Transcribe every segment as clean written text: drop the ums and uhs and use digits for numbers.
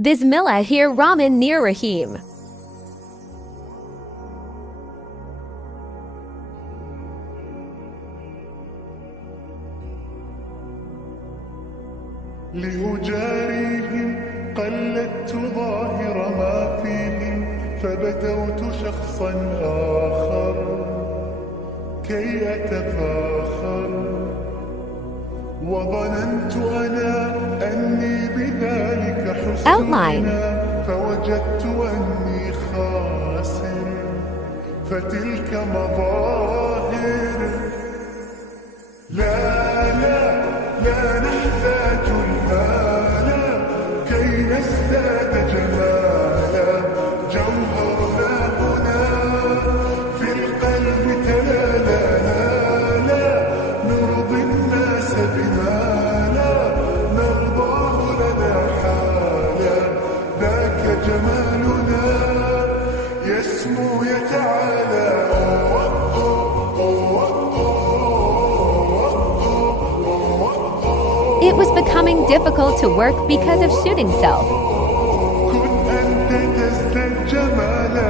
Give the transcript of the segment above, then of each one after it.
Bismillah here Rahman near Rahim. لأجاريهم قلدت ظاهر ما فيهم فبدوت شخصا آخر كي أتفاخر وظننت أنا أني بذلك حسنا فوجدت أني خاسر فتلك مظاهر لا نحتاج المال كي نزداد جمالا جوهرنا هنا في القلب تلالا لا نرضي الناس بما لا نرضاه لنا حالا ذاك جمالنا يسمو يتعالى It was becoming difficult to work because of shooting self. كن أنت تزداد جمالا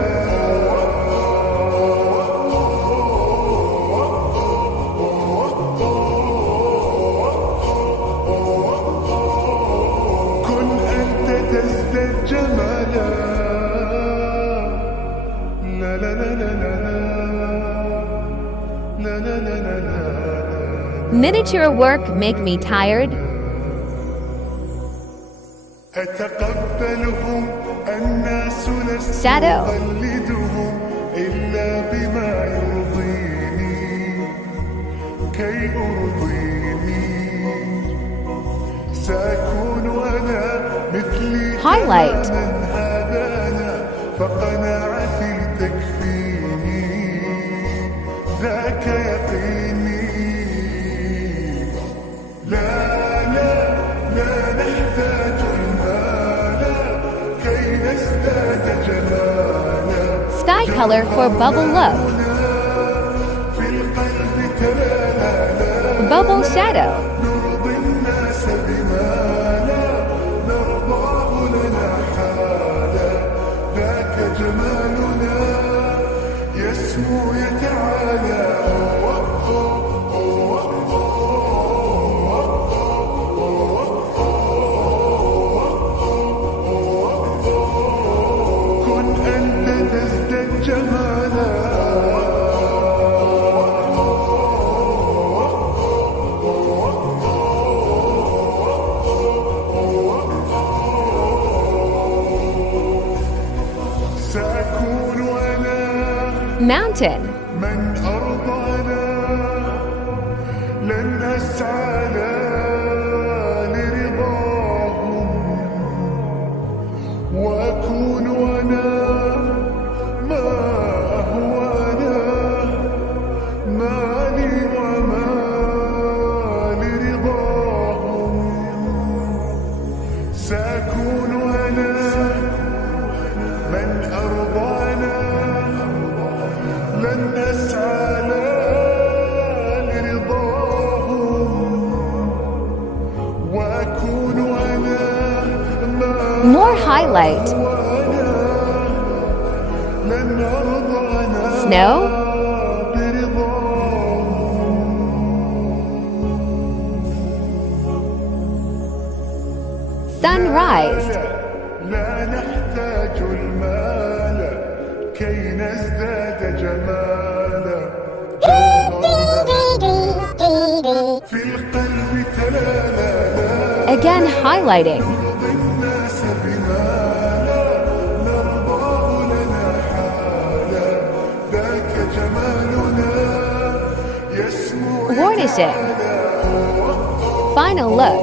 كن أنت تزداد جمالا لا لا لا لا لا لا لا لا لا لا Miniature work make me tired. أتقبلهم الناس لست Shadow. أقلدهم إلا بما يرضيني كي أرضيني سأكون أنا مثلي Highlight. تماماً هذانا فقناعتي تكفيني ذاك يقيني لا نحتاج المال كي نزداد جمالا Sky color for bubble look. في القلب تلالا Bubble shadow. نرضي الناس بما لا نرضاه لنا حالا ذاك جمالنا يسمو يتعالى كن أنت تزداد جمالا سأكون أنا Mountain. من أرضانا لن أسعى لرضاهم وأكون أنا ما هو أنا مالي وما لرضاهم سأكون أنا من أرضانا لن أسعى لرضاهم وأكون أنا More highlight. لن أرضى أنا Snow. برضاهم Sunrise. لا نحتاج المال كي نزداد جمالا في القلب تلالا Again highlighting. نرضي الناس بما لا نرضاه لنا حالا ذاك جمالنا يسمو Varnishing. Final look.